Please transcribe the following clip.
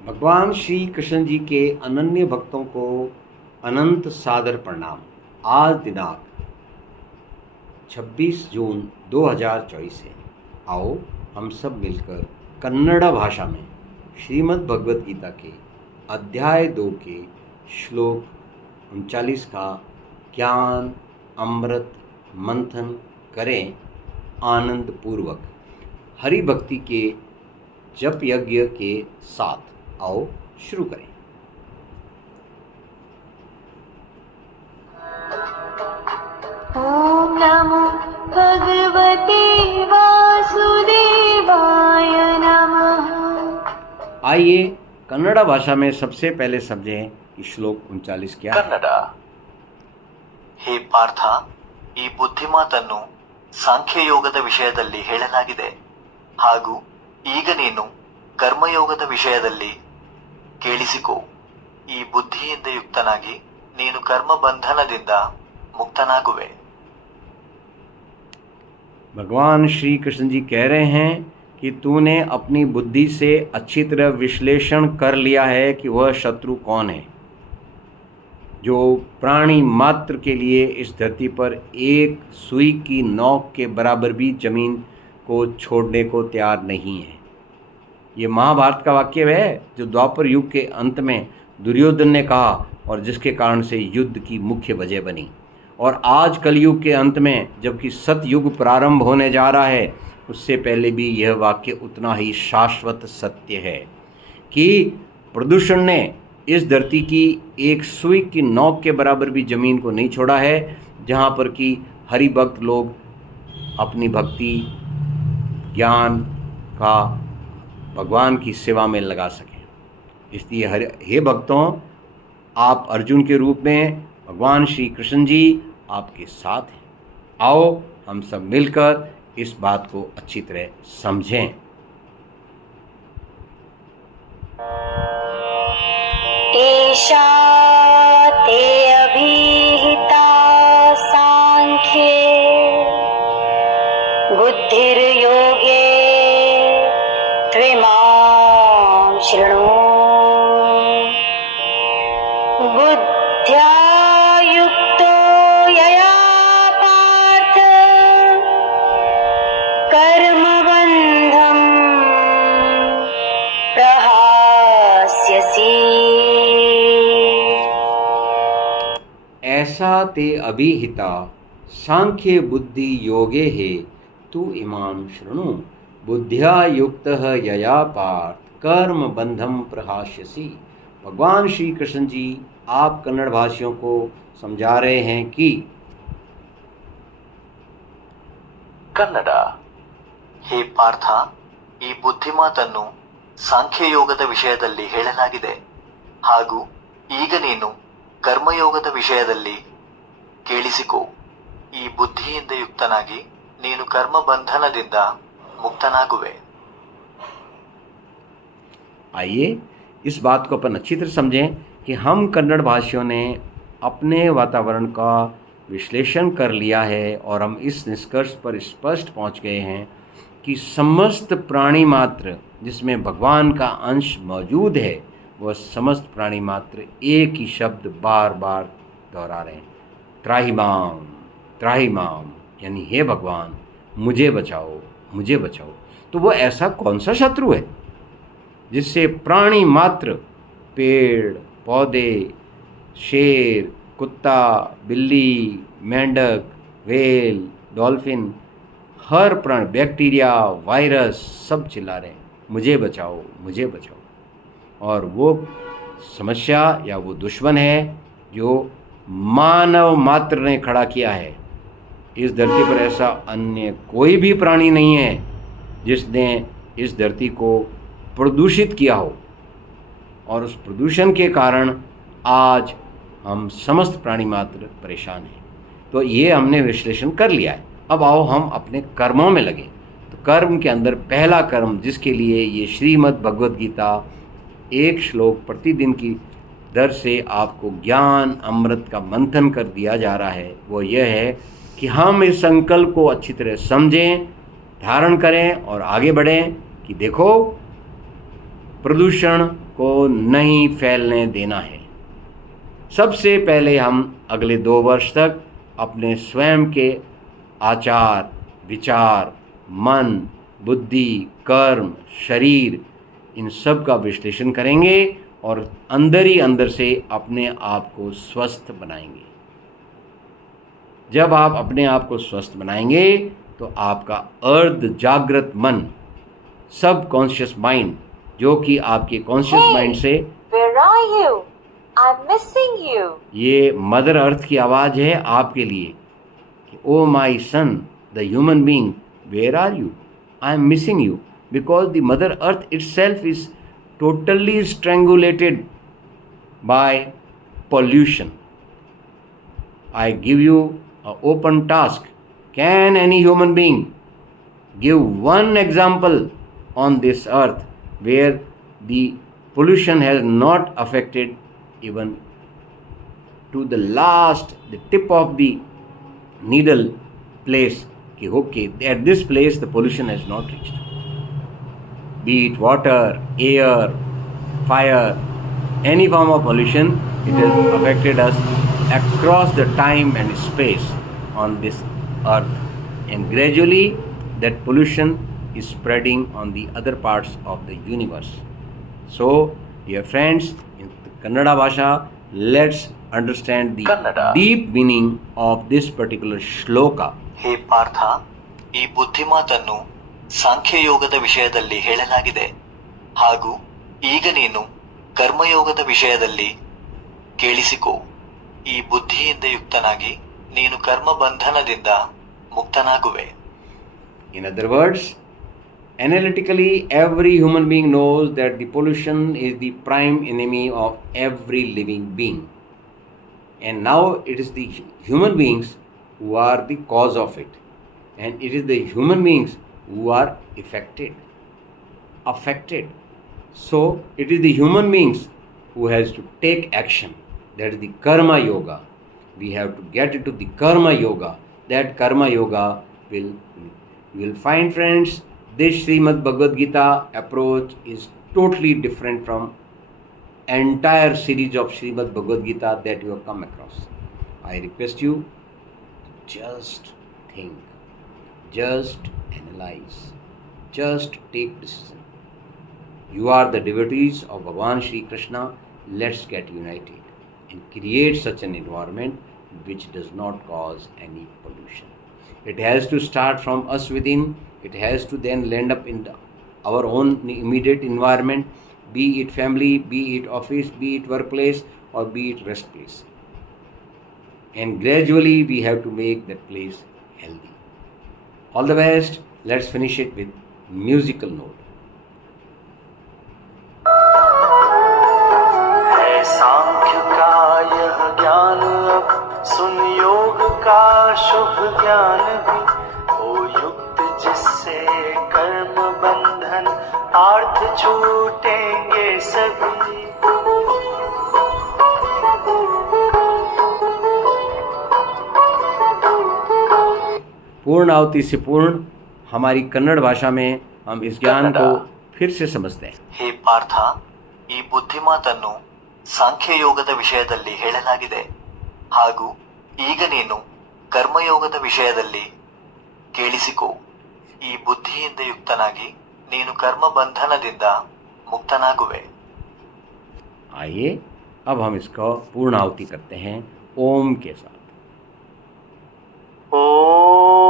भगवान श्री कृष्ण जी के अनन्य भक्तों को अनंत सादर प्रणाम। आज दिनांक 26 जून 2024 है। आओ हम सब मिलकर कन्नड़ भाषा में श्रीमद् भगवद गीता के अध्याय 2 के श्लोक 39 का ज्ञान अमृत मंथन करें आनंद पूर्वक हरि भक्ति के जप यज्ञ के साथ। आओ शुरू करें। ओम नमो भगवते वासुदेवाय नमः। आइए कन्नड़ भाषा में सबसे पहले समझें कि श्लोक 39 क्या है। ಕನ್ನಡ. ಹೇ ಪಾರ್ಥ, ಈ ಬುದ್ಧಿಮಾತನ್ನು ಸಾಂಖ್ಯಯೋಗದ ವಿಷಯದಲ್ಲಿ ಹೇಳಲಾಗಿದೆ, ಹಾಗೂ ಈಗ ನೀನು ಕರ್ಮಯೋಗದ ವಿಷಯದಲ್ಲಿ ಕೇಳಿಸಿಕೋ. ಈ ಬುದ್ಧಿಯಿಂದ ಯುಕ್ತನಾಗಿ ನೀನು ಕರ್ಮ ಬಂಧನದಿಂದ मुक्तनागुवे। भगवान श्री कृष्ण जी कह रहे हैं कि तूने अपनी बुद्धि से अच्छी तरह विश्लेषण कर लिया है कि वह शत्रु कौन है, जो प्राणी मात्र के लिए इस धरती पर एक सुई की नोक के बराबर भी जमीन को छोड़ने को तैयार नहीं है। ये महाभारत का वाक्य है जो द्वापर युग के अंत में दुर्योधन ने कहा और जिसके कारण से युद्ध की मुख्य वजह बनी। और आज कलयुग के अंत में जबकि सतयुग प्रारंभ होने जा रहा है, उससे पहले भी यह वाक्य उतना ही शाश्वत सत्य है कि प्रदूषण ने इस धरती की एक सुई की नोक के बराबर भी ज़मीन को नहीं छोड़ा है, जहाँ पर कि हरि भक्त लोग अपनी भक्ति ज्ञान का भगवान की सेवा में लगा सकें। इसलिए हे भक्तों, आप अर्जुन के रूप में भगवान श्री कृष्ण जी आपके साथ हैं। आओ हम सब मिलकर इस बात को अच्छी तरह समझें। एषा ते अभिहिता सांख्ये बुद्धिर्योगे त्विमां शृणु। बुद्ध्या युक्तो यया पार्थ कर्मबन्धं प्रहास्यसि। ऐसा ते अभिहिता सांख्य बुद्धि योगे है तू इमां शृणु। बुद्ध्या युक्तः यया पार्थ कर्म बंधम प्रहास्यसि। भगवान श्री कृष्ण जी आप कन्नड़ भाषियों को समझा रहे हैं कि ಕನ್ನಡ. ಹೇ ಪಾರ್ಥ, ಈ ಬುದ್ಧಿಮಾತನ್ನು ಸಾಂಖ್ಯಯೋಗದ ವಿಷಯದಲ್ಲಿ ಹೇಳಲಾಗಿದೆ, ಹಾಗೂ ಈಗ ನೀನು ಕರ್ಮಯೋಗದ ವಿಷಯದಲ್ಲಿ ಕೇಳಿಸಿಕೋ. ಈ ಬುದ್ಧಿಯಿಂದ ಯುಕ್ತನಾಗಿ ನೀನು ಕರ್ಮ ಬಂಧನದಿಂದ ಮುಕ್ತನಾಗುವೆ. आइए इस बात को अपन अच्छी तरह समझें कि हम कन्नड़ भाषियों ने अपने वातावरण का विश्लेषण कर लिया है और हम इस निष्कर्ष पर स्पष्ट पहुंच गए हैं कि समस्त प्राणी मात्र जिसमें भगवान का अंश मौजूद है, वह समस्त प्राणी मात्र एक ही शब्द बार बार दोहरा रहे हैं, त्राहिमाम त्राहिमाम, यानी हे भगवान मुझे बचाओ मुझे बचाओ। तो वह ऐसा कौन सा शत्रु है जिससे प्राणी मात्र पेड़ पौधे शेर कुत्ता बिल्ली मेंढक व्हेल डॉल्फिन हर प्राणी बैक्टीरिया वायरस सब चिल्ला रहे हैं मुझे बचाओ मुझे बचाओ। और वो समस्या या वो दुश्मन है जो मानव मात्र ने खड़ा किया है। इस धरती पर ऐसा अन्य कोई भी प्राणी नहीं है जिसने इस धरती को प्रदूषित किया हो, और उस प्रदूषण के कारण आज हम समस्त प्राणी मात्र परेशान हैं। तो ये हमने विश्लेषण कर लिया है। अब आओ हम अपने कर्मों में लगे। तो कर्म के अंदर पहला कर्म जिसके लिए ये श्रीमद् भगवद गीता एक श्लोक प्रतिदिन की दर से आपको ज्ञान अमृत का मंथन कर दिया जा रहा है, वो यह है कि हम इस संकल्प को अच्छी तरह समझें, धारण करें और आगे बढ़ें कि देखो प्रदूषण को नहीं फैलने देना है। सबसे पहले हम अगले 2 वर्ष तक अपने स्वयं के आचार, विचार, मन, बुद्धि, कर्म, शरीर, इन सब का विश्लेषण करेंगे और अंदर ही अंदर से अपने आप को स्वस्थ बनाएंगे। जब आप अपने आप को स्वस्थ बनाएंगे तो आपका अर्ध जागृत मन, सब कॉन्शियस माइंड, जो कि आपके कॉन्शियस माइंड से Where are you? I'm missing you. ये मदर अर्थ की आवाज़ है आपके लिए कि O my son the human being, where are you, I am missing you, because the mother earth itself is totally strangulated by pollution. I give you an open task. Can any human being give one example on this earth where the pollution has not affected even to the tip of the needle place? Okay, at this place the pollution has not reached. Be it water, air, fire, any form of pollution, it has affected us across the time and space on this earth, and gradually that pollution is spreading on the other parts of the universe. So dear friends, in Kannada Bhasha, let's understand the Kannada. deep meaning of this particular shloka. ಹೇ ಪಾರ್ಥ, ಈ ಬುದ್ಧಿಮಾತನ್ನು ಸಾಂಖ್ಯಯೋಗದ ವಿಷಯದಲ್ಲಿ ಹೇಳಲಾಗಿದೆ, ಹಾಗೂ ಈಗ ನೀನು ಕರ್ಮಯೋಗದ ವಿಷಯದಲ್ಲಿ ಕೇಳಿಸಿಕೋ. ಈ ಬುದ್ಧಿಯಿಂದ ಯುಕ್ತನಾಗಿ ನೀನು ಕರ್ಮ ಬಂಧನದಿಂದ ಮುಕ್ತನಾಗುವೆ. In other words, analytically, every human being knows that the pollution is the prime enemy of every living being. And now it is the human beings who are the cause of it. And it is the human beings who are affected. So it is the human beings who has to take action. That is the karma yoga. We have to get into the karma yoga. That karma yoga will find, friends, this Srimad Bhagavad Gita approach is totally different from entire series of Srimad Bhagavad Gita that you have come across. I request you, just think, just analyze, just take decision. You are the devotees of Bhagavan Shri Krishna. Let's get united and create such an environment which does not cause any pollution. It has to start from us within. It has to then land up in our own immediate environment, be it family, be it office, be it workplace, or be it rest place. And gradually we have to make that place healthy. All the best. Let's finish it with musical note. है सांख्य का यह ज्ञान, अब सुन योग का शुभ ज्ञान भी हो युक्त, जिससे कर्म बंधन पार्थ छूटेंगे सभी। पूर्ण आहुति से पूर्ण हमारी कन्नड़ भाषा में हम इस ज्ञान को फिर से समझते हैं। ಹೇ ಪಾರ್ಥ, ಈ ಬುದ್ಧಿಮಾತನ್ನು ಸಾಂಖ್ಯಯೋಗದ ವಿಷಯದಲ್ಲಿ ಹೇಳಲಾಗಿದೆ, ಹಾಗೂ ಈಗ ನೀನು ಕರ್ಮಯೋಗದ ವಿಷಯದಲ್ಲಿ ಕೇಳಿಸಿಕೋ. ಈ ಬುದ್ಧಿಯಿಂದ ಯುಕ್ತನಾಗಿ ನೀನು ಕರ್ಮ ಬಂಧನದಿಂದ ಮುಕ್ತನಾಗುವೆ. आइए अब हम इसका पूर्ण आहुति करते हैं ओम के साथ। ओम